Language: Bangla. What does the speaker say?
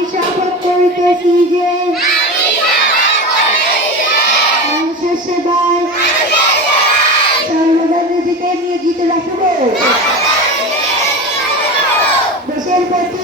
আমি শপথ করিতেছি যে মানুষের সেবায় সর্বদা নিজেকে নিয়োজিত রাখিব, দেশের প্রতি